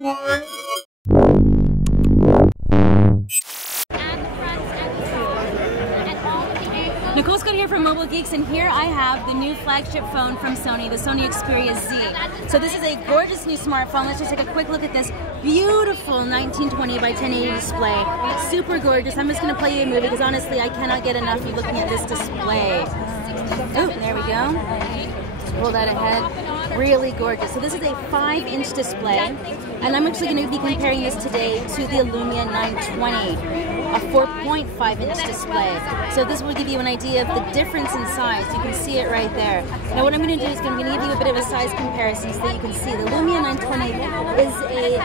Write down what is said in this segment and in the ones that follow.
Nicole Scott here from Mobile Geeks, and here I have the new flagship phone from Sony, the Sony Xperia Z. So this is a gorgeous new smartphone. Let's just take a quick look at this beautiful 1920 by 1080 display. Super gorgeous. I'm just going to play you a movie because honestly I cannot get enough of looking at this display. Oh, there we go. Just pull that ahead. Really gorgeous. So this is a 5-inch display, and I'm actually going to be comparing this today to the Lumia 920, a 4.5-inch display. So this will give you an idea of the difference in size. You can see it right there. Now what I'm going to do is I'm going to give you a bit of a size comparison so that you can see. The Lumia 920 is a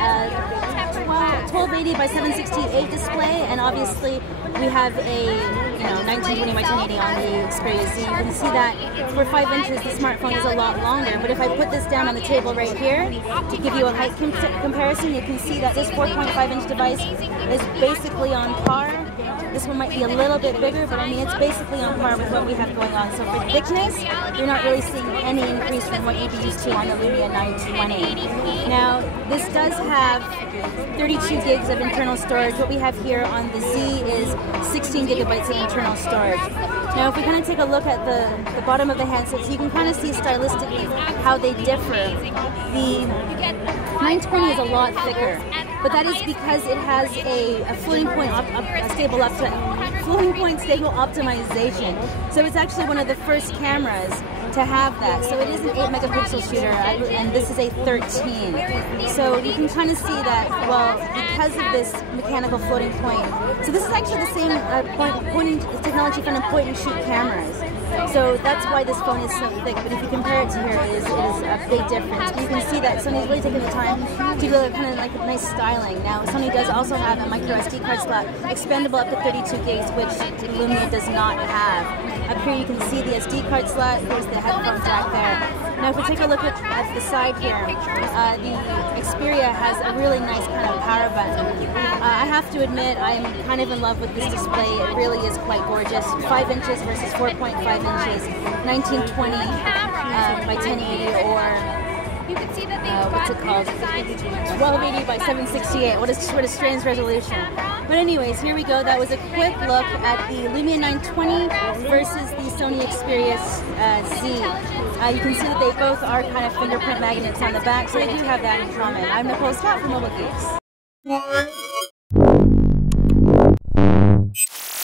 1280 by 768 display, and obviously we have a 1920 by 1080 on the Xperia Z. You can see that for 5 inches the smartphone is a lot longer, but if I put this down on the table right here to give you a height comparison, you can see that this 4.5-inch device is basically on par. This one might be a little bit bigger, but I mean it's basically on par with what we have going on. So for thickness, you're not really seeing any increase from what you'd be used to on the Lumia 920. Now this does have 32 gigs of internal storage. What we have here on the Z is 16 gigabytes of internal storage. Now if we kind of take a look at the bottom of the handset, so you can kind of see stylistically how they differ. The 920 is a lot thicker, but that is because it has a floating point stable optimization. So it's actually one of the first cameras to have that. So it is an 8-megapixel shooter, and this is a 13. So you can kind of see that, well, because of this mechanical floating point. So this is actually the same pointing technology from the point-and-shoot cameras. So that's why this phone is so thick. But if you compare it to here, it is a big difference. But you can see that Sony's really taking the time to do kind of like a nice styling. Now Sony does also have a micro SD card slot, expandable up to 32 gigs, which the Lumia does not have. Up here you can see the SD card slot. Here's the headphone jack there. Now if we take a look at the side here, the Xperia has a really nice kind of power button. I have to admit I'm kind of in love with this display. It really is quite gorgeous. 5 inches versus 4.5 inches, 1920 by 1080, or what's it called? 1280 by 768. What a strange resolution. But anyways, here we go. That was a quick look at the Lumia 920 versus the Sony Xperia Z. You can see that they both are kind of fingerprint magnets on the back, so they do have that in common. I'm Nicole Scott from Mobile Geeks.